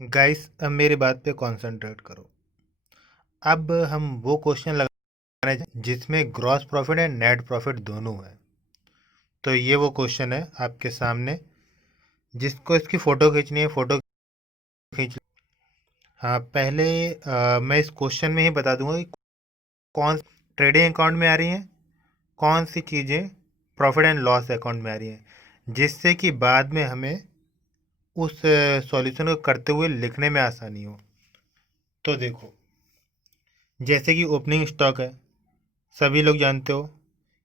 Guys अब मेरी बात पे कंसंट्रेट करो। अब हम वो क्वेश्चन लगाने जिसमें gross profit and net profit दोनों है। तो ये वो क्वेश्चन है आपके सामने, जिसको इसकी फ़ोटो खींचनी है फ़ोटो खींच। हाँ, पहले मैं इस क्वेश्चन में ही बता दूंगा कि कौन ट्रेडिंग अकाउंट में आ रही हैं, कौन सी चीज़ें प्रॉफिट एंड लॉस अकाउंट में आ रही हैं, जिससे कि बाद में हमें उस सॉल्यूशन को करते हुए लिखने में आसानी हो। तो देखो, जैसे कि ओपनिंग स्टॉक है, सभी लोग जानते हो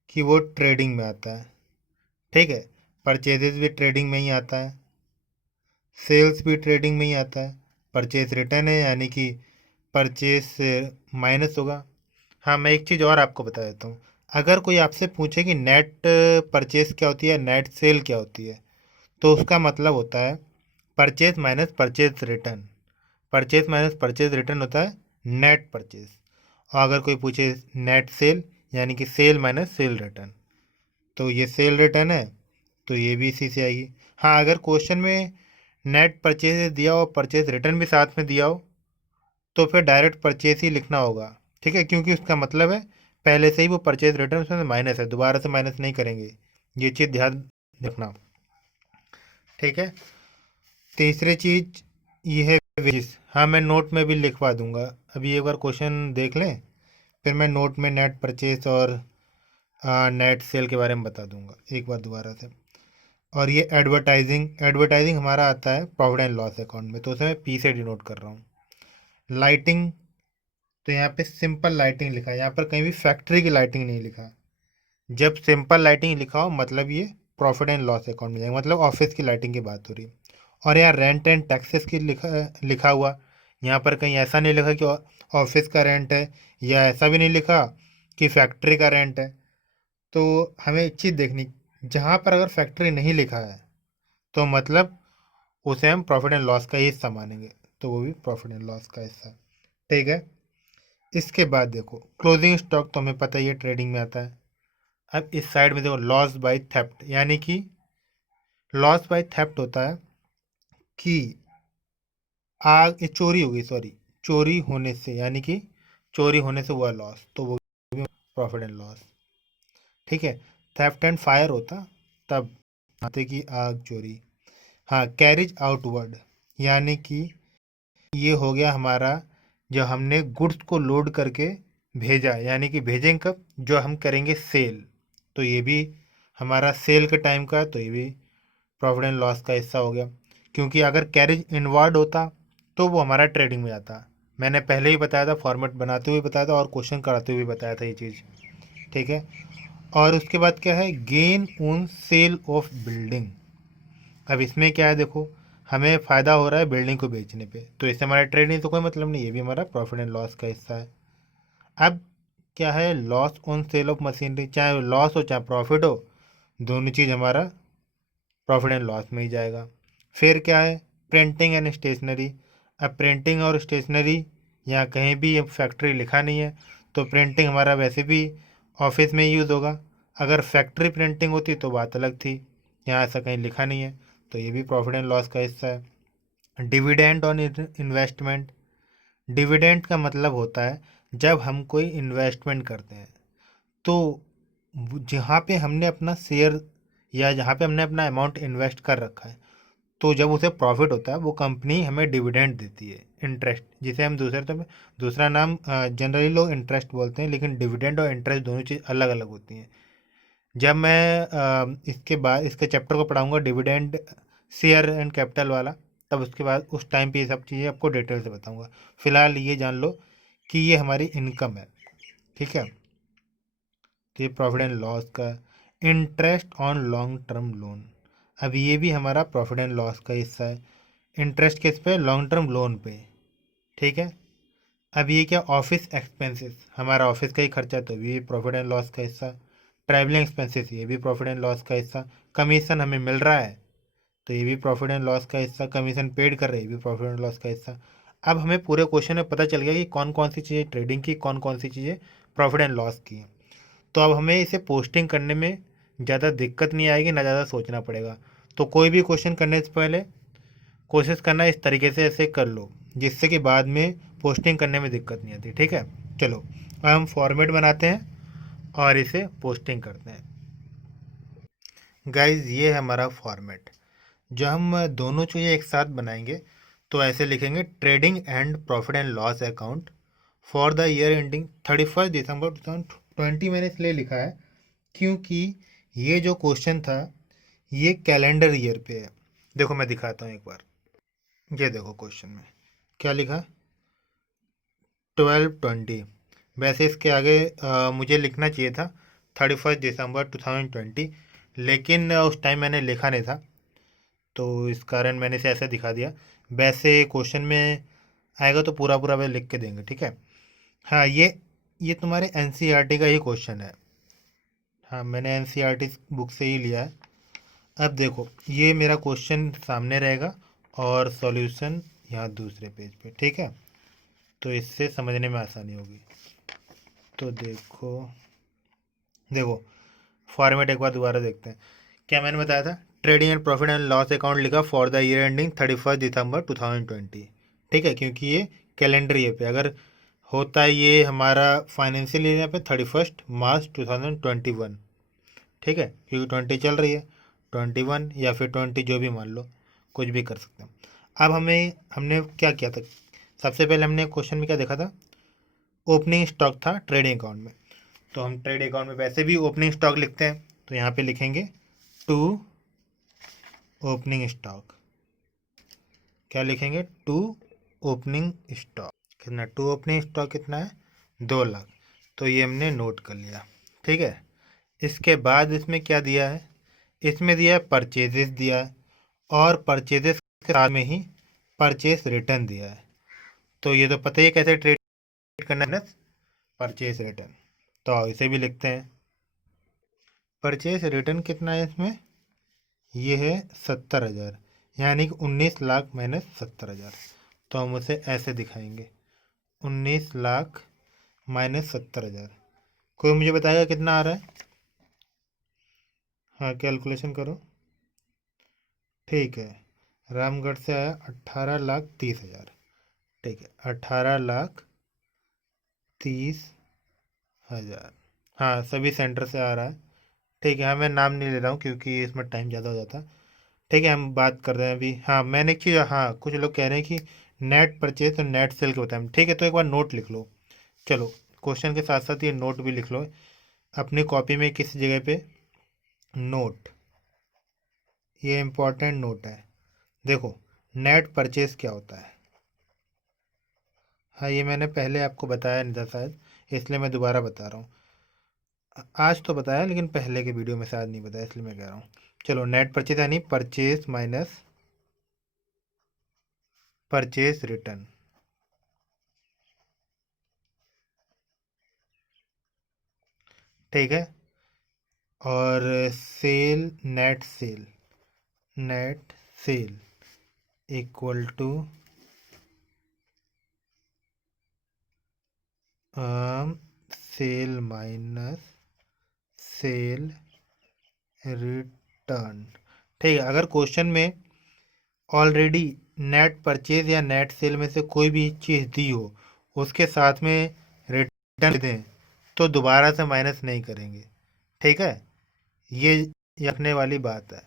कि वो ट्रेडिंग में आता है। ठीक है, परचेजेस भी ट्रेडिंग में ही आता है, सेल्स भी ट्रेडिंग में ही आता है। परचेज रिटर्न है, यानी कि परचेज से माइनस होगा। हाँ, मैं एक चीज़ और आपको बता देता हूँ। अगर कोई आपसे पूछे कि नेट परचेज क्या होती है, नेट सेल क्या होती है, तो उसका मतलब होता है purchase minus purchase return. Purchase minus purchase return होता है नेट परचेज। और अगर कोई पूछे नेट सेल, यानी कि सेल माइनस सेल रिटर्न, तो ये सेल रिटर्न है, तो ये भी इसी से आएगी। हाँ, अगर क्वेश्चन में नेट परचेज दिया हो, परचेज रिटर्न भी साथ में दिया हो, तो फिर डायरेक्ट परचेज ही लिखना होगा। ठीक है, क्योंकि उसका मतलब है पहले से ही वो परचेज रिटर्न उसमें माइनस है, दोबारा से माइनस नहीं करेंगे। ये चीज़ ध्यान रखना। ठीक है, तीसरी चीज़ ये है वेजेस। हाँ, मैं नोट में भी लिखवा दूंगा। अभी एक बार क्वेश्चन देख लें, फिर मैं नोट में नेट परचेज और नेट सेल के बारे में बता दूंगा एक बार दोबारा से। और ये एडवर्टाइजिंग, एडवर्टाइजिंग हमारा आता है प्रॉफिट एंड लॉस अकाउंट में, तो उसे मैं पी से डिनोट कर रहा हूँ। लाइटिंग, तो यहाँ पे सिंपल लाइटिंग लिखा है, यहाँ पर कहीं भी फैक्ट्री की लाइटिंग नहीं लिखा। जब सिंपल लाइटिंग लिखा हो मतलब ये प्रॉफिट एंड लॉस अकाउंट में जाएगा, मतलब ऑफिस की लाइटिंग की बात हो रही है। और यहाँ रेंट एंड टैक्सेस की लिखा हुआ, यहाँ पर कहीं ऐसा नहीं लिखा कि ऑफिस का रेंट है, या ऐसा भी नहीं लिखा कि फैक्ट्री का रेंट है। तो हमें एक चीज़ देखनी, जहाँ पर अगर फैक्ट्री नहीं लिखा है तो मतलब उसे हम प्रॉफिट एंड लॉस का ही हिस्सा मानेंगे, तो वो भी प्रॉफिट एंड लॉस का हिस्सा। ठीक है, इसके बाद देखो क्लोजिंग स्टॉक, तो हमें पता ही है ट्रेडिंग में आता है। अब इस साइड में देखो लॉस बाय थेफ्ट, यानी कि लॉस बाय थेफ्ट होता है कि आग ये चोरी हो गई, सॉरी, चोरी होने से, यानी कि चोरी होने से हुआ लॉस, तो वो प्रॉफिट एंड लॉस। ठीक है, थेफ्ट एंड फायर होता तब आते की आग चोरी। हाँ, कैरिज आउटवर्ड, यानी कि ये हो गया हमारा जो हमने गुड्स को लोड करके भेजा, यानी कि भेजेंगे कब, जो हम करेंगे सेल, तो ये भी हमारा सेल के टाइम का, तो ये भी प्रॉफिट एंड लॉस का हिस्सा हो गया। क्योंकि अगर कैरेज इनवर्ड होता तो वो हमारा ट्रेडिंग में आता। मैंने पहले ही बताया था, फॉर्मेट बनाते हुए बताया था और क्वेश्चन कराते हुए बताया था ये चीज़। ठीक है, और उसके बाद क्या है, gain on sale of building. अब इसमें क्या है देखो, हमें फ़ायदा हो रहा है बिल्डिंग को बेचने पे, तो इससे हमारा ट्रेडिंग तो कोई मतलब नहीं, ये भी हमारा प्रॉफिट एंड लॉस का हिस्सा है। अब क्या है, loss on sale of machinery, चाहे लॉस हो चाहे प्रॉफिट हो, दोनों चीज़ हमारा प्रॉफिट एंड लॉस में ही जाएगा। फिर क्या है, प्रिंटिंग एंड स्टेशनरी। अब प्रिंटिंग और स्टेशनरी, यहाँ कहीं भी अब फैक्ट्री लिखा नहीं है, तो प्रिंटिंग हमारा वैसे भी ऑफिस में यूज़ होगा। अगर फैक्ट्री प्रिंटिंग होती तो बात अलग थी, यहाँ ऐसा कहीं लिखा नहीं है, तो ये भी प्रॉफिट एंड लॉस का हिस्सा है। डिविडेंड ऑन इन्वेस्टमेंट, डिविडेंड का मतलब होता है जब हम कोई इन्वेस्टमेंट करते हैं, तो जहाँ पे हमने अपना शेयर या जहाँ पे हमने अपना अमाउंट इन्वेस्ट कर रखा है, तो जब उसे प्रॉफिट होता है वो कंपनी हमें डिविडेंड देती है, इंटरेस्ट, जिसे हम दूसरे तो दूसरा नाम जनरली लोग इंटरेस्ट बोलते हैं, लेकिन डिविडेंड और इंटरेस्ट दोनों चीज़ अलग अलग होती हैं। जब मैं इसके बाद इसके चैप्टर को पढ़ाऊंगा डिविडेंड, शेयर एंड कैपिटल वाला, तब उसके बाद उस टाइम पे ये सब चीज़ें आपको डिटेल से बताऊंगा। फिलहाल ये जान लो कि ये हमारी इनकम है। ठीक है, तो ये प्रॉफिट एंड लॉस का। Interest on long term loan, अब ये भी हमारा प्रॉफिट एंड लॉस का हिस्सा है। इंटरेस्ट किस पे, लॉन्ग टर्म लोन पे। ठीक है, अब ये क्या, ऑफिस एक्सपेंसेस, हमारा ऑफिस का ही खर्चा है, तो ये प्रॉफिट एंड लॉस का हिस्सा। ट्रैवलिंग एक्सपेंसेस, ये भी प्रॉफिट एंड लॉस का हिस्सा। कमीशन हमें मिल रहा है, तो ये भी प्रॉफिट एंड लॉस का हिस्सा। कमीशन पेड कर रहे हैं, ये भी प्रॉफिट एंड लॉस का हिस्सा। अब हमें पूरे क्वेश्चन में पता चल गया कि कौन कौन सी चीज़ें ट्रेडिंग की, कौन कौन सी चीज़ें प्रॉफिट एंड लॉस की। तो अब हमें इसे पोस्टिंग करने में ज़्यादा दिक्कत नहीं आएगी, ना ज़्यादा सोचना पड़ेगा। तो कोई भी क्वेश्चन करने से पहले कोशिश करना इस तरीके से ऐसे कर लो जिससे कि बाद में पोस्टिंग करने में दिक्कत नहीं आती। ठीक है, चलो अब हम फॉर्मेट बनाते हैं और इसे पोस्टिंग करते हैं। गाइज ये है हमारा फॉर्मेट। जो हम दोनों चीज़ें एक साथ बनाएंगे तो ऐसे लिखेंगे, trading and profit and loss account for the year ending 31 दिसंबर 2020। मैंने इसलिए लिखा है क्योंकि ये जो क्वेश्चन था ये कैलेंडर ईयर पे है। देखो मैं दिखाता हूँ एक बार। ये देखो क्वेश्चन में क्या लिखा, 12/20। वैसे इसके आगे मुझे लिखना चाहिए था 31 दिसंबर 2020, लेकिन उस टाइम मैंने लिखा नहीं था तो इस कारण मैंने इसे ऐसे दिखा दिया। वैसे क्वेश्चन में आएगा तो पूरा पूरा वे लिख के देंगे। ठीक है, हाँ ये तुम्हारे एनसीईआरटी का ही क्वेश्चन है। हाँ मैंने एनसीईआरटी बुक से ही लिया है। अब देखो ये मेरा क्वेश्चन सामने रहेगा और सॉल्यूशन यहाँ दूसरे पेज पे। ठीक है, तो इससे समझने में आसानी होगी। तो देखो देखो फॉर्मेट एक बार दोबारा देखते हैं। क्या मैंने बताया था, trading and profit and loss account लिखा फॉर द ईयर एंडिंग 31 दिसंबर 2020। ठीक है, क्योंकि ये कैलेंडर ईयर पे, अगर होता है ये हमारा फाइनेंशियल ईयर पे 31 मार्च 2021। ठीक है, क्योंकि 20 चल रही है, 21 या फिर 20 जो भी मान लो, कुछ भी कर सकते हैं। अब हमने क्या किया था, सबसे पहले हमने क्वेश्चन में क्या देखा था, ओपनिंग स्टॉक था ट्रेडिंग अकाउंट में। तो हम ट्रेड अकाउंट में वैसे भी ओपनिंग स्टॉक लिखते हैं, तो यहाँ पे लिखेंगे टू ओपनिंग स्टॉक। क्या लिखेंगे, टू ओपनिंग स्टॉक। कितना, टू ओपनिंग स्टॉक कितना है, 2 लाख। तो ये हमने नोट कर लिया। ठीक है, इसके बाद इसमें क्या दिया है, इसमें दिया है परचेजेस दिया है, और परचेजेस के साथ में ही परचेस रिटर्न दिया है। तो ये तो पता ही है कैसे ट्रेड करना है, परचेस रिटर्न। तो इसे भी लिखते हैं। परचेस रिटर्न कितना है इसमें, ये है 70,000, यानी कि 19 लाख माइनस 70,000। तो हम उसे ऐसे दिखाएंगे, 19 लाख माइनस 70,000। कोई मुझे बताएगा कितना आ रहा है। हाँ कैलकुलेशन करो। ठीक है, रामगढ़ से आया 18,30,000। ठीक है, 18,30,000। हाँ सभी सेंटर से आ रहा है। ठीक है, हाँ मैं नाम नहीं ले रहा हूँ क्योंकि इसमें टाइम ज़्यादा हो जाता। ठीक है, हम बात कर रहे हैं अभी। हाँ मैंने एक चीज़, हाँ कुछ लोग कह रहे हैं कि नेट परचेज और नेट सेल के बताएं। ठीक है, तो एक बार नोट लिख लो। चलो क्वेश्चन के साथ साथ ये नोट भी लिख लो अपनी कॉपी में किसी जगह पे। नोट, ये इम्पोर्टेंट नोट है। देखो नेट परचेज क्या होता है। हाँ ये मैंने पहले आपको बताया नहीं था शायद, इसलिए मैं दोबारा बता रहा हूँ। आज तो बताया लेकिन पहले के वीडियो में शायद नहीं बताया, इसलिए मैं कह रहा हूँ। चलो नेट परचेज यानी परचेज माइनस परचेज रिटर्न। ठीक है, और sale, net sale equal to sale minus sale return. ठीक है, अगर क्वेश्चन में ऑलरेडी नेट परचेज या नेट सेल में से कोई भी चीज़ दी हो, उसके साथ में रिटर्न दें, तो दोबारा से माइनस नहीं करेंगे। ठीक है, ये रखने वाली बात है।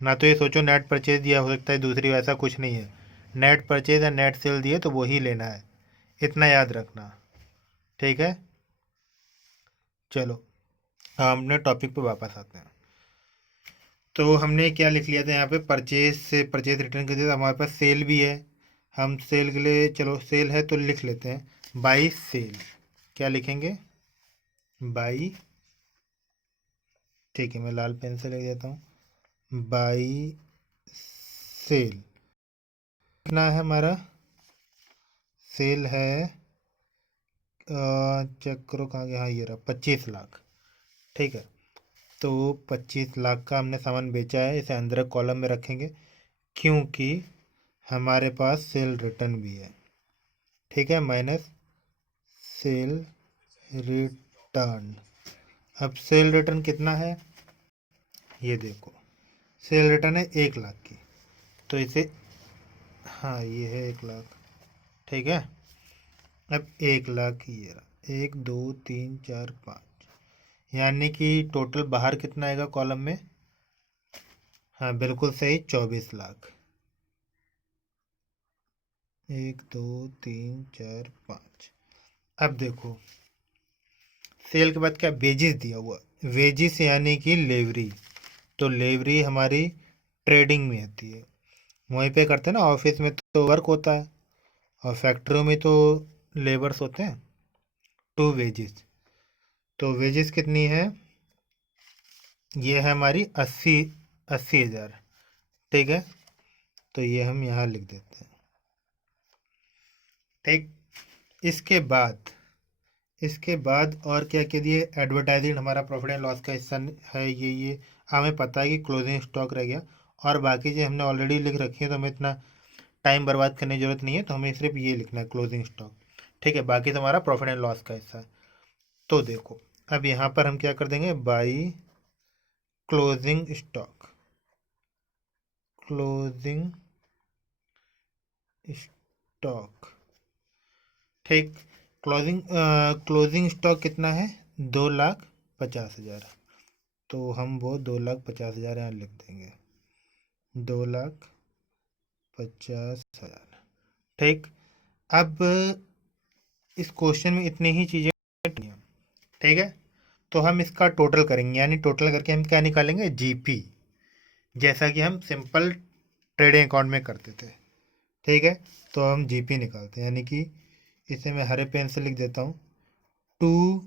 ना तो ये सोचो नेट परचेज दिया, हो सकता है दूसरी, ऐसा कुछ नहीं है। नेट परचेज या नेट सेल दिए तो वही लेना है, इतना याद रखना। ठीक है, चलो हम अपने टॉपिक पे वापस आते हैं। तो हमने क्या लिख लिया था यहाँ पे, परचेज से परचेज रिटर्न कर दिया था। हमारे पास सेल भी है, हम सेल के लिए, चलो सेल है तो लिख लेते हैं बाई सेल। क्या लिखेंगे, बाई। ठीक है, मैं लाल पेन से लिख देता हूँ, बाई सेल। कितना है हमारा, सेल है, चेक करो कहाँ गया, हाँ ये रहा 25 लाख। ठीक है, तो 25 लाख का हमने सामान बेचा है, इसे अंदर कॉलम में रखेंगे क्योंकि हमारे पास सेल रिटर्न भी है। ठीक है, माइनस सेल रिटर्न। अब सेल रिटर्न कितना है, ये देखो सेल रिटर्न है 1 लाख की, तो इसे हाँ ये है 1 लाख, ठीक है। अब 1 लाख ये रहा, 1 2 3 4 5, यानी कि टोटल बाहर कितना आएगा कॉलम में? हाँ बिल्कुल सही, 24 लाख। 1 2 3 4 5। अब देखो सेल के बाद क्या वेजिस दिया हुआ, वेजिस यानी कि लेवरी। तो लेवरी हमारी ट्रेडिंग में आती है, वहीं पे करते हैं ना, ऑफिस में तो वर्क होता है और फैक्ट्रियों में तो लेबर्स होते हैं। टू वेजिस, तो वेजिस कितनी है? ये है हमारी 80 हज़ार, ठीक है। तो ये हम यहाँ लिख देते हैं, ठीक। इसके बाद और क्या क्या दिए? एडवर्टाइजिंग हमारा प्रॉफिट एंड लॉस का हिस्सा है, ये हमें पता है कि क्लोजिंग स्टॉक रह गया, और बाकी जो हमने ऑलरेडी लिख रखी है तो हमें इतना टाइम बर्बाद करने की जरूरत नहीं है, तो हमें सिर्फ ये लिखना है क्लोजिंग स्टॉक, ठीक है। बाकी तो हमारा प्रॉफिट एंड लॉस का हिस्सा है। तो देखो अब यहाँ पर हम क्या कर देंगे, by closing stock, closing stock, ठीक। क्लोजिंग स्टॉक कितना है? 2,50,000, तो हम वो 2,50,000 यहाँ लिख देंगे, 2,50,000, ठीक। अब इस क्वेश्चन में इतनी ही चीज़ें, ठीक है। तो हम इसका टोटल करेंगे, यानी टोटल करके हम क्या निकालेंगे? जीपी, जैसा कि हम सिंपल ट्रेडिंग अकाउंट में करते थे, ठीक है। तो हम जीपी निकालते हैं, यानी कि इसे मैं हरे पेन से लिख देता हूँ, टू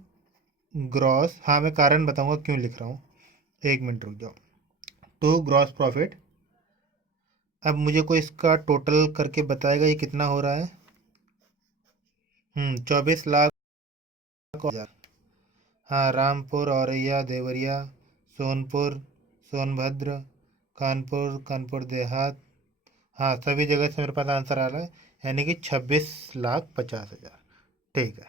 ग्रॉस, हाँ मैं कारण बताऊंगा क्यों लिख रहा हूँ, 1 मिनट रुक जाओ। To gross profit. अब मुझे कोई इसका टोटल करके बताएगा ये कितना हो रहा है? 24 लाख। हाँ, रामपुर, औरैया, देवरिया, सोनपुर, सोनभद्र, कानपुर, कानपुर देहात, हाँ सभी जगह से मेरे पास आंसर आ रहा है, यानी कि 26,50,000, ठीक है।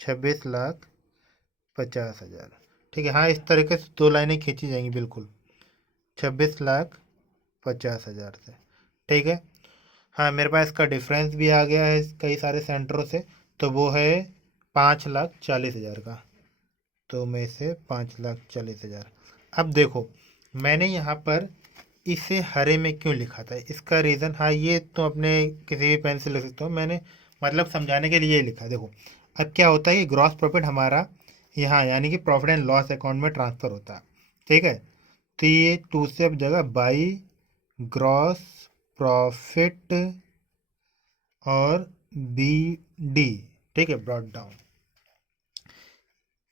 26,50,000, ठीक है। हाँ इस तरीके से दो लाइनें खींची जाएंगी, बिल्कुल 26,50,000 से, ठीक है। हाँ मेरे पास इसका डिफरेंस भी आ गया है कई सारे सेंटरों से, तो वो है 5,40,000 का, तो मैं इसे 5,40,000। अब देखो मैंने यहाँ पर इसे हरे में क्यों लिखा था, इसका रीज़न, हाँ ये तो अपने किसी भी पेन से लिख सकते हो, मैंने मतलब समझाने के लिए लिखा। देखो अब क्या होता है कि ग्रॉस प्रॉफिट हमारा यहाँ यानी कि प्रॉफिट एंड लॉस अकाउंट में ट्रांसफ़र होता है, ठीक है। तो ये टू से अब जगह बाई ग्रॉस प्रॉफिट और बी डी, ठीक है, ब्रॉट डाउन,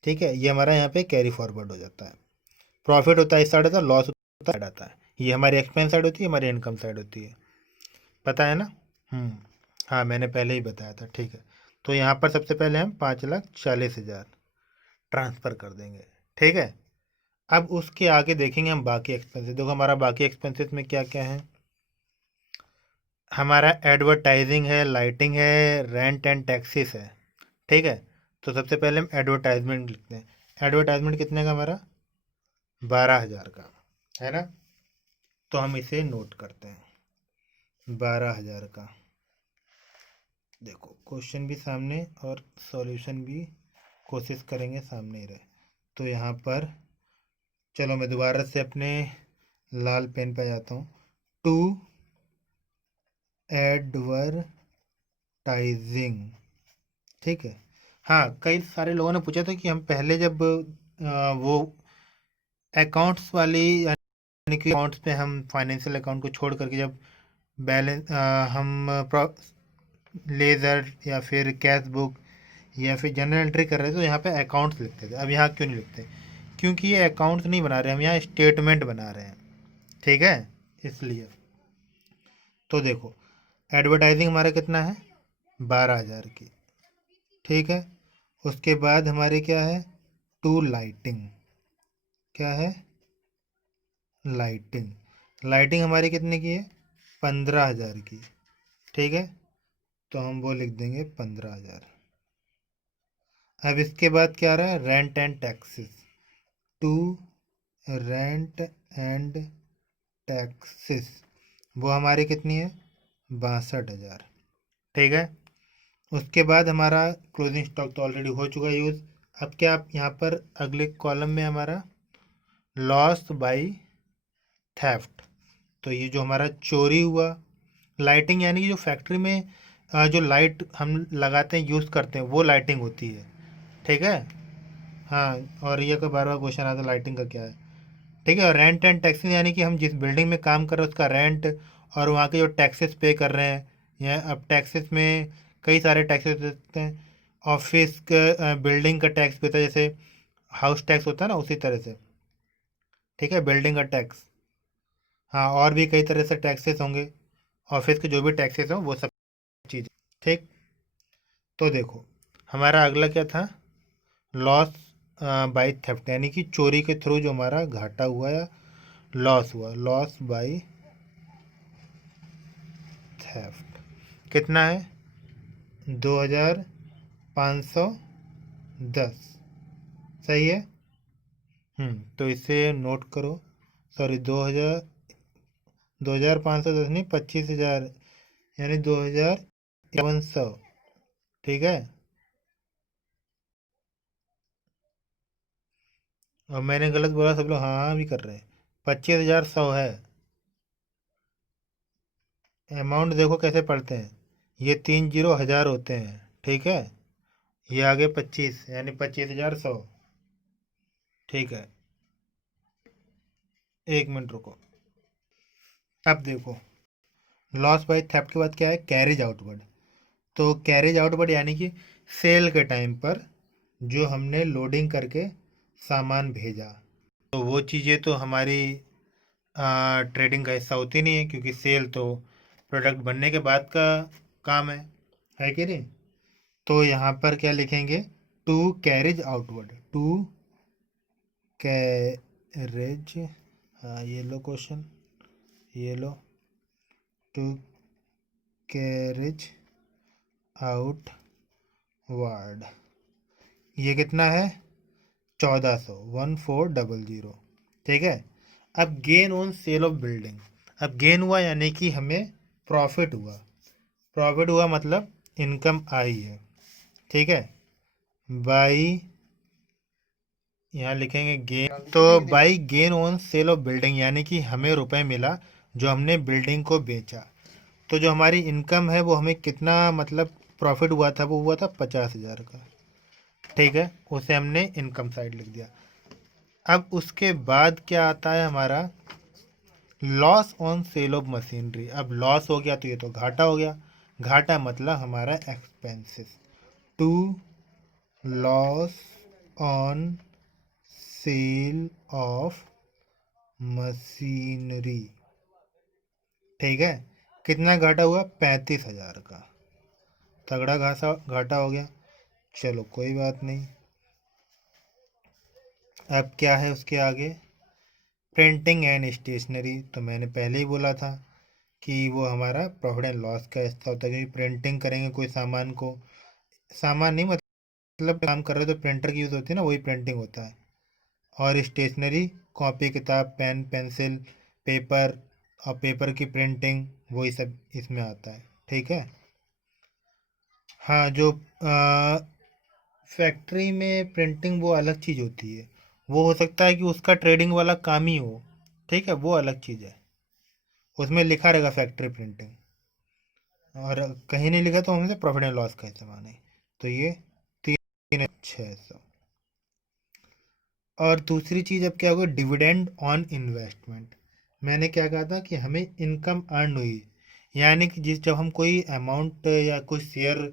ठीक है। ये हमारा यहाँ पे कैरी फॉरवर्ड हो जाता है। प्रॉफिट होता है इस साइड, आता है लॉस होता है आता है, ये हमारी एक्सपेंस साइड होती है, हमारी इनकम साइड होती है, पता है ना? हम्म, हाँ मैंने पहले ही बताया था, ठीक है। तो यहाँ पर सबसे पहले हम 5,40,000 ट्रांसफ़र कर देंगे, ठीक है। अब उसके आगे देखेंगे हम बाकी एक्सपेंसेस। देखो हमारा बाकी एक्सपेंसेस में क्या क्या है, हमारा एडवर्टाइजिंग है, लाइटिंग है, रेंट एंड टैक्सेस है, ठीक है। तो सबसे पहले हम एडवर्टाइजमेंट लिखते हैं। एडवर्टाइजमेंट कितने का हमारा? 12,000 का, है ना। तो हम इसे नोट करते हैं, 12,000 का। देखो क्वेश्चन भी सामने और सॉल्यूशन भी कोशिश करेंगे सामने ही रहे। तो यहाँ पर चलो मैं दोबारा से अपने लाल पेन पे जाता हूँ, टू एडवर्टाइजिंग, ठीक है। हाँ कई सारे लोगों ने पूछा था कि हम पहले जब वो अकाउंट्स वाली यानी कि अकाउंट्स पे हम फाइनेंशियल अकाउंट को छोड़ करके जब बैलेंस हम लेज़र या फिर कैश बुक या फिर जनरल एंट्री कर रहे थे, तो यहाँ पे अकाउंट्स लिखते थे। अब यहाँ क्यों नहीं लिखते? क्योंकि ये अकाउंट्स नहीं बना रहे, हम यहाँ स्टेटमेंट बना रहे हैं, ठीक है, इसलिए। तो देखो एडवर्टाइजिंग हमारा कितना है? 12,000 की, ठीक है। उसके बाद हमारी क्या है? टू लाइटिंग, क्या है? लाइटिंग, लाइटिंग हमारी कितने की है? 15,000 की, ठीक है। तो हम वो लिख देंगे 15,000। अब इसके बाद क्या रहा है? Rent and taxes, to rent and taxes, वो हमारी कितनी है? 62,000। ठीक है। उसके बाद हमारा क्लोजिंग स्टॉक तो ऑलरेडी हो चुका है यूज़। अब क्या आप यहाँ पर अगले कॉलम में हमारा लॉस बाई थेफ्ट, तो ये जो हमारा चोरी हुआ, लाइटिंग यानी कि जो फैक्ट्री में जो लाइट हम लगाते हैं यूज़ करते हैं वो लाइटिंग होती है। ठीक है। हाँ, और ये का बार बार क्वेश्चन आता है लाइटिंग का क्या है। ठीक है। और रेंट एंड टैक्सेस यानी कि हम जिस बिल्डिंग में काम कर रहे हैं उसका रेंट और वहाँ के जो टैक्सेस पे कर रहे हैं। या अब टैक्सेस में कई सारे टैक्सेस होते हैं। ऑफिस का बिल्डिंग का टैक्स भी होता है, जैसे हाउस टैक्स होता है ना, उसी तरह से। ठीक है, बिल्डिंग का टैक्स। हाँ, और भी कई तरह से टैक्सेस होंगे। ऑफिस के जो भी टैक्सेस हों वो सब चीज़। ठीक। तो देखो, हमारा अगला क्या था, लॉस बाई थेफ्ट यानी कि चोरी के थ्रू जो हमारा घाटा हुआ या लॉस हुआ, लॉस बाई थेफ्ट कितना है, 2,510। सही है। तो इसे नोट करो। सॉरी, 2,510 नहीं, 25,000, यानी 2,100। ठीक है। और मैंने गलत बोला, सब लोग हाँ हाँ भी कर रहे हैं। 25,100 है। अमाउंट देखो कैसे पढ़ते हैं, ये 30,000 होते हैं। ठीक है। ये आगे 25 यानी 25,100। ठीक है। एक मिनट रुको। अब देखो, लॉस बाय थेफ्ट के बाद क्या है, कैरेज आउटवर्ड। तो कैरेज आउटवर्ड यानी कि सेल के टाइम पर जो हमने लोडिंग करके सामान भेजा, तो वो चीज़ें तो हमारी ट्रेडिंग का हिस्सा होती नहीं है, क्योंकि सेल तो प्रोडक्ट बनने के बाद का काम है कि नहीं। तो यहाँ पर क्या लिखेंगे, to carriage outward, to carriage, हाँ ये लो क्वेश्चन, ये लो, टू कैरेज आउटवर्ड, ये कितना है, 1,400, 1,400। ठीक है। अब gain on sale of building, अब गेन हुआ यानी कि हमें प्रॉफिट हुआ। प्रॉफिट हुआ मतलब इनकम आई है। ठीक है। बाई, यहाँ लिखेंगे गेन, तो by gain on sale of building यानी कि हमें रुपए मिला जो हमने बिल्डिंग को बेचा। तो जो हमारी इनकम है वो हमें कितना मतलब प्रॉफिट हुआ था, वो हुआ था 50,000 का। ठीक है, उसे हमने इनकम साइड लिख दिया। अब उसके बाद क्या आता है हमारा, loss on sale of machinery. अब लॉस हो गया तो ये तो घाटा हो गया। घाटा मतलब हमारा expenses, to loss on sale of machinery. ठीक है। कितना घाटा हुआ, 35,000 का। तगड़ा घाटा घाटा हो गया। चलो कोई बात नहीं। अब क्या है उसके आगे, प्रिंटिंग एंड स्टेशनरी। तो मैंने पहले ही बोला था कि वो हमारा प्रॉफिट एंड लॉस का हिस्सा होता है, क्योंकि प्रिंटिंग करेंगे कोई सामान को, सामान नहीं मतलब काम कर रहे हो तो प्रिंटर की यूज़ होती है ना, वही प्रिंटिंग होता है। और स्टेशनरी, कॉपी किताब पेन पेंसिल पेपर, और पेपर की प्रिंटिंग, वही सब इसमें आता है। ठीक है। हाँ, जो फैक्ट्री में प्रिंटिंग वो अलग चीज़ होती है। वो हो सकता है कि उसका ट्रेडिंग वाला काम ही हो। ठीक है, वो अलग चीज़ है। उसमें लिखा रहेगा फैक्ट्री प्रिंटिंग, और कहीं नहीं लिखा तो हमसे प्रॉफिट एंड लॉस का हिस्सा माने। तो ये 3,600। और दूसरी चीज़ अब क्या होगा, डिविडेंड ऑन इन्वेस्टमेंट। मैंने क्या कहा था कि हमें इनकम अर्न हुई, यानी कि जिस जब हम कोई अमाउंट या कोई शेयर,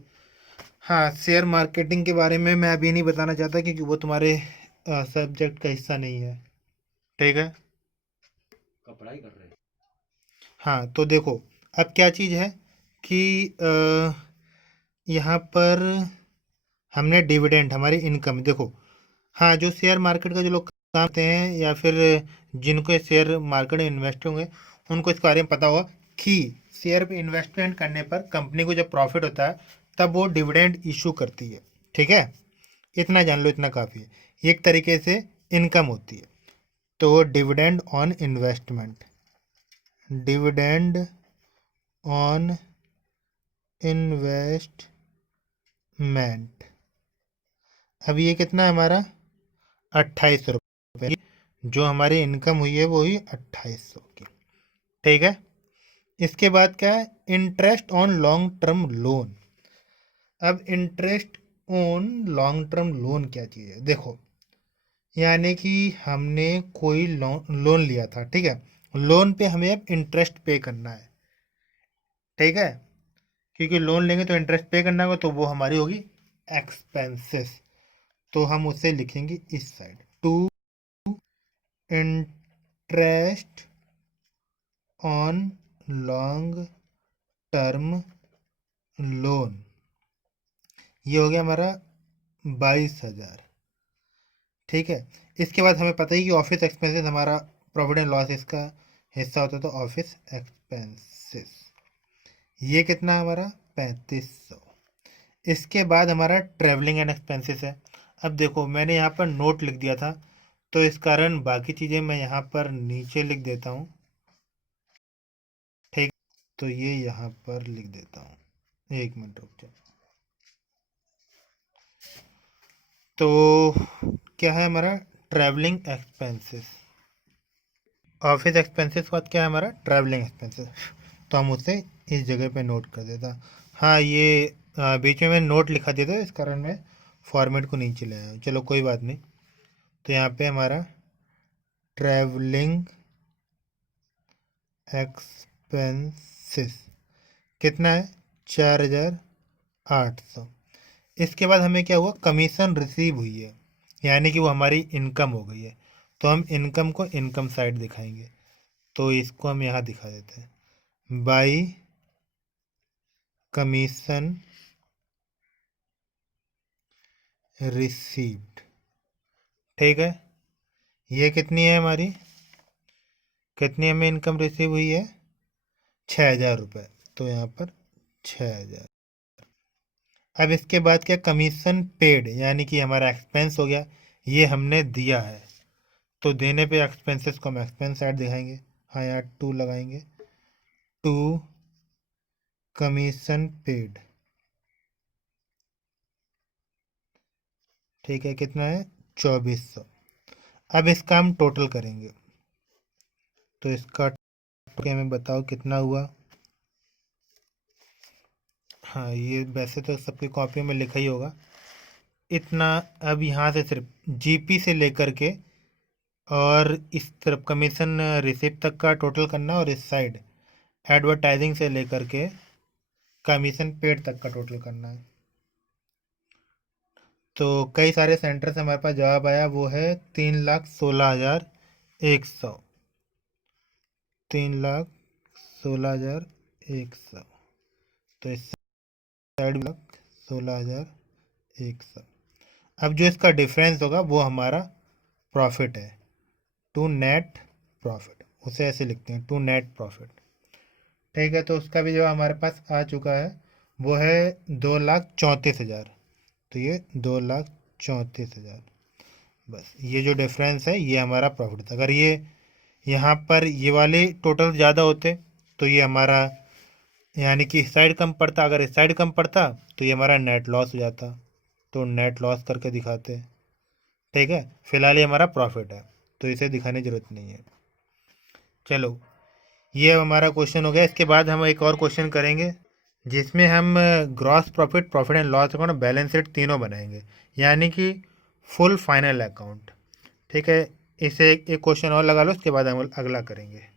हाँ शेयर मार्केटिंग के बारे में मैं अभी नहीं बताना चाहता क्योंकि वो तुम्हारे सब्जेक्ट का हिस्सा नहीं है। ठीक है। हाँ, तो देखो, अब क्या चीज़ है कि यहाँ पर हमने डिविडेंड, हमारी इनकम देखो। हाँ, जो शेयर मार्केट का जो लोग काम करते हैं या फिर जिनको शेयर मार्केट में इन्वेस्ट होंगे, उनको इस बारे में पता होगा कि शेयर पे इन्वेस्टमेंट करने पर कंपनी को जब प्रॉफिट होता है तब वो डिविडेंड इशू करती है। ठीक है, इतना जान लो, इतना काफ़ी है। ये एक तरीके से इनकम होती है। तो dividend on investment, dividend on investment. अब ये कितना है हमारा 2800 रुपये, जो हमारी इनकम हुई है वो हुई 2800 की। ठीक है, इसके बाद क्या है, interest on long term loan. अब interest on long term loan क्या चीज़ है, देखो, यानी कि हमने कोई लोन लिया था, ठीक है, लोन पे हमें अब इंटरेस्ट पे करना है। ठीक है, क्योंकि लोन लेंगे तो इंटरेस्ट पे करना होगा, तो वो हमारी होगी एक्सपेंसेस। तो हम उसे लिखेंगे इस side, to interest on long term loan, ये हो गया हमारा 22,000। ठीक है, इसके बाद हमें पता ही कि ऑफिस एक्सपेंसेस हमारा प्रॉफिट एंड लॉस इसका हिस्सा होता है, तो ऑफिस एक्सपेंसेस ये कितना है हमारा 3500। इसके बाद हमारा ट्रैवलिंग एंड एक्सपेंसेस है। अब देखो, मैंने यहाँ पर नोट लिख दिया था, तो इस कारण बाकी चीज़ें मैं यहाँ पर नीचे लिख देता हूँ। ठीक, तो ये यहाँ पर लिख देता हूँ, 1 मिनट रुक जाओ। तो क्या है हमारा ट्रैवलिंग एक्सपेंसेस, ऑफिस एक्सपेंसेस के बाद क्या है हमारा ट्रैवलिंग एक्सपेंसेस, तो हम उसे इस जगह पे नोट कर देता। हाँ, ये बीच में मैंने नोट लिखा दिया था, इस कारण मैं फॉर्मेट को नीचे ले आया हूँ। चलो कोई बात नहीं, तो यहाँ पे हमारा ट्रैवलिंग एक्सपेंसेस कितना है 4800। इसके बाद हमें क्या हुआ, कमीशन रिसीव हुई है, यानी कि वो हमारी इनकम हो गई है, तो हम इनकम को इनकम साइड दिखाएंगे, तो इसको हम यहाँ दिखा देते हैं, बाई कमीशन रिसीव्ड। ठीक है, ये कितनी है हमारी, कितनी हमें इनकम रिसीव हुई है 6,000 रुपये, तो यहाँ पर 6,000। अब इसके बाद क्या, कमीशन पेड, यानी कि हमारा एक्सपेंस हो गया, ये हमने दिया है, तो देने पे एक्सपेंसेस को हम एक्सपेंस साइड दिखाएंगे। हाँ, यहाँ 2 लगाएंगे, टू कमीशन पेड। ठीक है, कितना है 2400। अब इसका हम टोटल करेंगे, तो इसका हमें बताओ कितना हुआ। हाँ, ये वैसे तो सबकी कॉपी में लिखा ही होगा इतना। अब यहाँ से सिर्फ जीपी से लेकर के और इस तरफ कमीशन रिसिप्ट तक का टोटल करना, और इस साइड एडवर्टाइजिंग से लेकर के कमीशन पेड तक का टोटल करना है। तो कई सारे सेंटर से हमारे पास जवाब आया, वो है 3,16,100, 3,16,100। तो इस साइड 16,100। अब जो इसका डिफरेंस होगा वो हमारा प्रॉफिट है, टू नेट प्रॉफिट, उसे ऐसे लिखते हैं, टू नेट प्रॉफिट। ठीक है, तो उसका भी जो हमारे पास आ चुका है वो है 2,34,000, तो ये 2,34,000। बस ये जो डिफरेंस है ये हमारा प्रॉफिट था। अगर ये यहाँ पर ये वाले टोटल ज़्यादा होते तो ये हमारा, यानी कि इस साइड कम पड़ता, अगर इस साइड कम पड़ता तो ये हमारा नेट लॉस हो जाता, तो नेट लॉस करके दिखाते। ठीक है, फिलहाल ये हमारा प्रॉफिट है, तो इसे दिखाने की जरूरत नहीं है। चलो, ये हमारा क्वेश्चन हो गया। इसके बाद हम एक और क्वेश्चन करेंगे, जिसमें हम gross profit, profit and loss account, balance sheet तीनों बनाएंगे, यानी कि फुल फाइनल अकाउंट। ठीक है, इसे एक क्वेश्चन और लगा लो, उसके बाद हम अगला करेंगे।